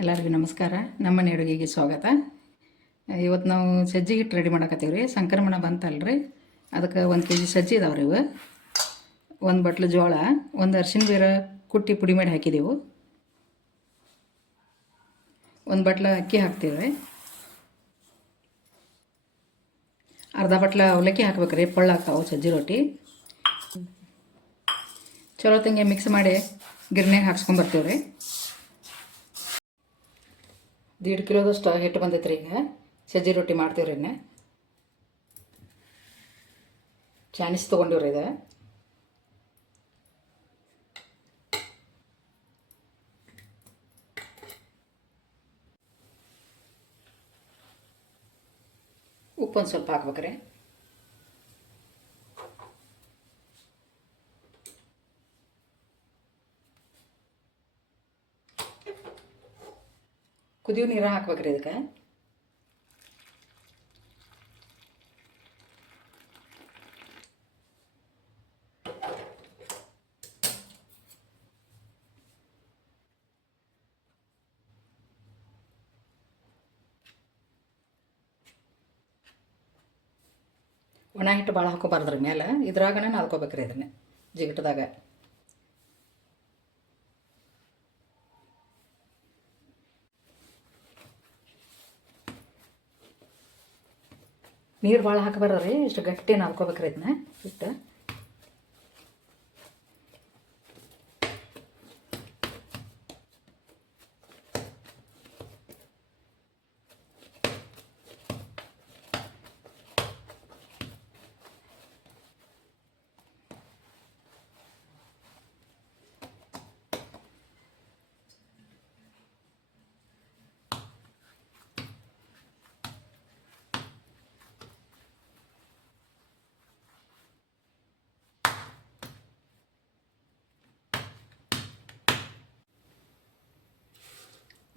ಎಲ್ಲರಿಗೂ ನಮಸ್ಕಾರ. ನಮ್ಮ ಮನೆ ಅಡುಗೆಗೆ ಸ್ವಾಗತ. ಇವತ್ತು ನಾವು ಸಜ್ಜಿಗೆ ಹಿಟ್ಟು ರೆಡಿ ಮಾಡಕತ್ತೀವಿ ರೀ ಸಂಕ್ರಮಣ ಬಂತಲ್ರಿ. ಅದಕ್ಕೆ ಒಂದು ಕೆ ಜಿ ಸಜ್ಜಿ ಇದಾವೆ ರೀ ಇವು. ಒಂದು ಬಟ್ಲು ಜೋಳ, ಒಂದು ಅರ್ಶಿನ ಬೀರ ಕುಟ್ಟಿ ಪುಡಿ ಮಾಡಿ ಹಾಕಿದೆವು. ಒಂದು ಬಟ್ಲ ಅಕ್ಕಿ ಹಾಕ್ತೀವಿ ರೀ ಅರ್ಧ ಬಟ್ಲ ಅವಲಕ್ಕಿ ಹಾಕ್ಬೇಕು ರೀ ಪಳ್ಳ ಆಗ್ತಾವೆ ಸಜ್ಜಿ ರೊಟ್ಟಿ. ಚಲೋ ತಂಗೆ ಮಿಕ್ಸ್ ಮಾಡಿ ಗಿರ್ನ್ಯಾಗ ಹಾಕ್ಸ್ಕೊಂಬರ್ತೀವಿ ರೀ ದೀಡ್ ಕಿಲೋದಷ್ಟು ಹಿಟ್ಟು ರೀ ಈಗ. ಸಜ್ಜಿ ರೊಟ್ಟಿ ಮಾಡ್ತೀವಿ ರೀ ಇನ್ನೇ ಚಾನಿಸ್ ತೊಗೊಂಡಿವ್ರಿ ಇದು. ಉಪ್ಪು ಒಂದು ಸ್ವಲ್ಪ ಹಾಕ್ಬೇಕ್ರಿ. ಕುದಿಯೋ ನೀರು ಹಾಕ್ಬೇಕ್ರಿ ಇದಕ್ಕೆ. ಒಣ ಹಿಟ್ಟು ಭಾಳ ಹಾಕೋಬಾರ್ದ್ರಿ ಮೇಲೆ ಇದ್ರಾಗನೇ ನಾದ್ಕೋಬೇಕ್ರಿ ಇದನ್ನ. ಜಿಗಟದಾಗ. ನೀರು ಭಾಳ ಹಾಕಬಾರ್ದ್ರಿ ಇಷ್ಟು ಗಟ್ಟಿ ನಾದ್ಕೋಬೇಕ್ರಿ ಇದನ್ನ ಹಿಟ್ಟು.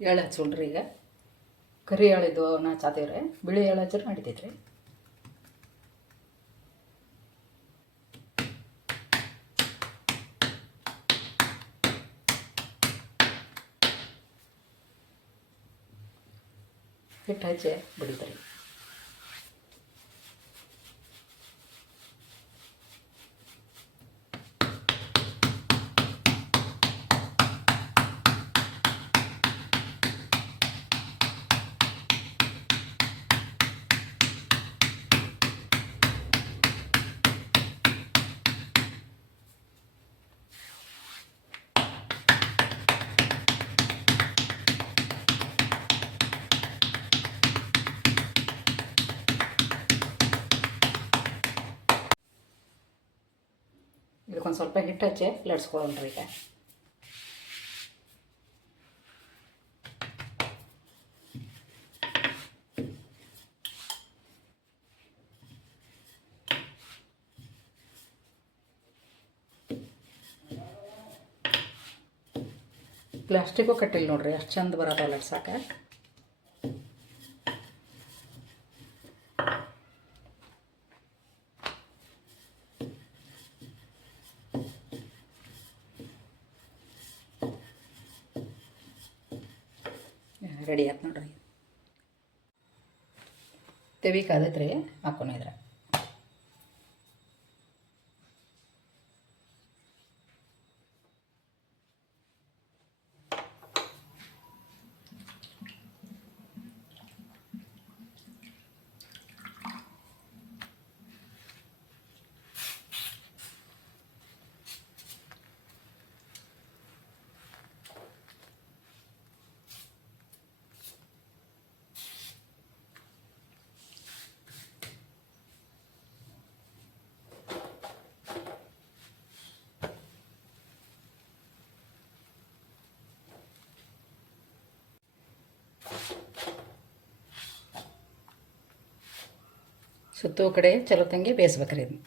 ಎಳ್ಳು ಹಚ್ಚೋಣ್ರಿ ಈಗ. ಕರಿ ಎಳಿದ್ದು ಅವನ್ನ ಚಾತೀವ್ರಿ. ಬಿಳಿ ಎಳ್ಳು ಹಚ್ಚಿದ್ರೆ ನಡಿತೈತ್ರಿ. ಹಿಟ್ಟು ಹಚ್ಚಿ ಬಿಡಿದ್ರಿ ಇದಕ್ಕೊಂದು ಸ್ವಲ್ಪ ಹಿಟ್ಟು ಹಚ್ಚಿ ಲಡ್ಸ್ಕೊಳ್ಳೋಣ್ರಿ ಈಗ ಪ್ಲಾಸ್ಟಿಕ್ಕು ಕಟ್ಟಿಲ್ಲ ನೋಡ್ರಿ ಅಷ್ಟು ಚಂದ ಬರತ್ತವ ಲಡ್ಸಾಕ ರೆಡಿ ಆಯ್ತು ನೋಡ್ರಿ. ತೆವಿ ಕಾದೈತೆ ರೀ सतू कड़े चलो तंगे बेस बेद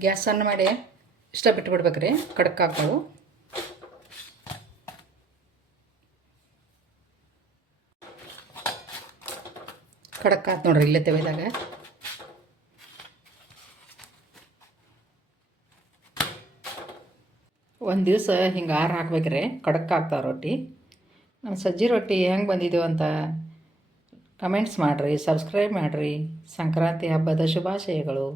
ग्यास मे ಇಷ್ಟ ಬಿಟ್ಟು ಬಿಡ್ಬೇಕ್ರಿ ಕಡಕ್ ಹಾಕ್ತಾವು ಕಡಕ್ ಆತ್ ನೋಡ್ರಿ ಇಲ್ಲೇ ತೆವೆದಾಗ ಒಂದು ದಿವಸ ಹಿಂಗೆ ಆರು ಹಾಕ್ಬೇಕ್ರಿ. ಕಡಕ್ ಆಗ್ತಾವ ರೊಟ್ಟಿ. ನಮ್ಮ ಸಜ್ಜಿ ರೊಟ್ಟಿ ಹೆಂಗೆ ಬಂದಿದ್ದೀವಿ ಅಂತ ಕಮೆಂಟ್ಸ್ ಮಾಡಿರಿ, ಸಬ್ಸ್ಕ್ರೈಬ್ ಮಾಡಿರಿ. ಸಂಕ್ರಾಂತಿ ಹಬ್ಬದ ಶುಭಾಶಯಗಳು.